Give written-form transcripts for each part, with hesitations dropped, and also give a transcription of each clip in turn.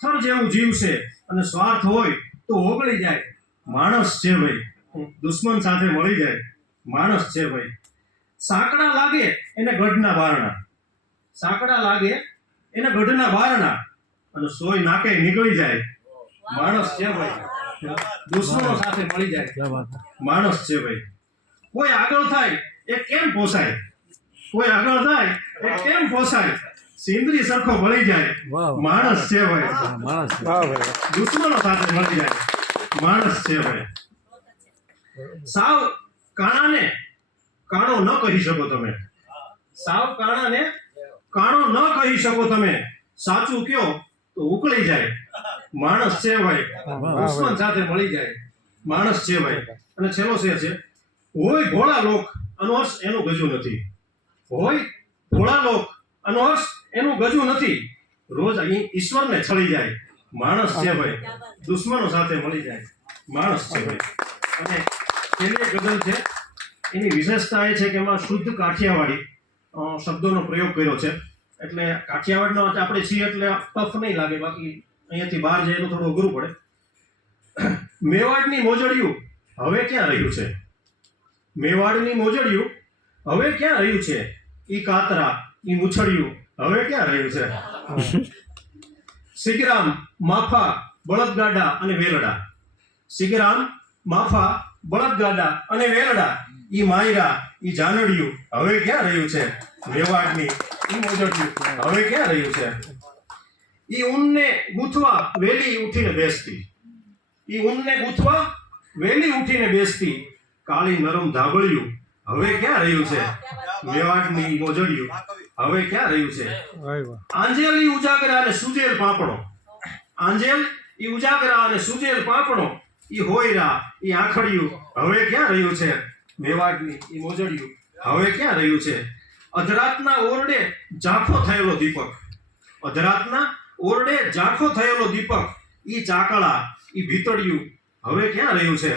પથ્થર જેવું જીવશે અને સ્વાર્થ હોય તો ઓગળી જાય. માણસ છે ભાઈ, દુશ્મન સાથે મળી જાય. માણસ છે ભાઈ. સાંકડા લાગે એને ગઢના બારણા, સાંકડા લાગે એને ગઢના બારણા, અને સોય નાકે નીકળી જાય. માણસ છે ભાઈ, દુશ્મનો સાથે મળી જાય. માણસ છે ભાઈ. કોઈ આગળ થાય એ કેમ પોસાય, કોઈ આગળ થાય એ કેમ પોસાય, સિંદરી સરખો મળી જાય. માણસ છે ભાઈ, દુશ્મનો સાથે મળી જાય. માણસ છે ભાઈ. સાવ કાણાને કાણો ન કહી શકો તમે, સાવ કાણાને કાણો ન કહી શકો તમે, સાચું કયો તો ઉકળી જાય. માણસ છે ભાઈ, દુશ્મન સાથે મળી જાય. માણસ છે ભાઈ. અને છેલ્લો શેર છે, હોય ભોળા લોક આનો અર્થ એનું ગજુ નથી, હોય ભોળા લોક આનો અર્થ એનું ગજુ નથી, રોજ અહીં ઈશ્વરને છળી જાય. માણસ છે ભાઈ, દુશ્મનો સાથે મળી જાય. માણસ છે ભાઈ. અને છેલ્લી એક ગઝલ છે, એની વિશેષતા એ છે કે એમાં શુદ્ધ કાઠિયાવાડી શબ્દોનો પ્રયોગ કર્યો છે. એટલે કાઠિયાવાડનો આપણે છીએ એટલે ટફ નહીં લાગે, બાકી અહીંયાથી બહાર જાય તો થોડું અઘરું પડે. મેવાડની મોજડિયું હવે ક્યાં રહ્યું છે, મેવાડની મોજડિયું હવે ક્યાં રહ્યું છે, ઈ કાતરા ઈ મૂછડિયું હવે ક્યાં રહ્યું છે. સિગરામ માફા બળદગાડા અને વેલડા, સિગરામ માફા બળદગાડા અને વેલડા, ઈ માયરા ઈ જાનડિયું હવે ક્યાં રહ્યું છે. મેવાડની ઈ મોજડિયું હવે ક્યાં રહ્યું છે. ઈ ઊનને ગૂંથવા વેલી ઉઠીને બેસતી, ઈ ઊનને ગૂંથવા વેલી ઉઠીને બેસતી, કાળી નરમ ધાબળિયું હવે ક્યાં રહ્યું છે. મેવાડની મોજડિયું હવે ક્યાં રહ્યું છે. આંજેલ ઈ ઉજાગરા અને સુજેલ પાપણો, આંજેલ ઈ ઉજાગરા અને સુજેલ પાપણો, ઈ હોયરા ઈ આંખડિયું હવે ક્યાં રહ્યું છે. મેવાડની ઈ મોજડિયું હવે ક્યાં રહ્યું છે. અધરાતના ઓરડે ઝાંખો થયેલો દીપક, અધરાતના ઓરડે ઝાંખો થયેલો દીપક, ઈ ચાકળા ઈ ભીતળિયું હવે ક્યાં રહ્યું છે.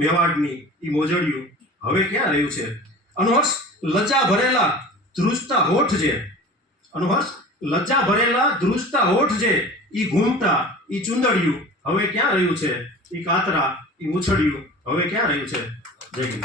મેવાડની ઈ મોજડિયું હવે ક્યાં રહ્યું છે. અનહર્ષ લજ્જા ભરેલા ધ્રુજતા હોઠ છે, અનહર્ષ લજ્જા ભરેલા ધ્રુજતા હોઠ છે, ઈ ઘૂમટા ઈ ચુંદડિયું હવે ક્યાં રહ્યું છે. ઈ કાતરા ઈ મૂછડિયું હવે ક્યાં રહ્યું છે. જય હિન્દ.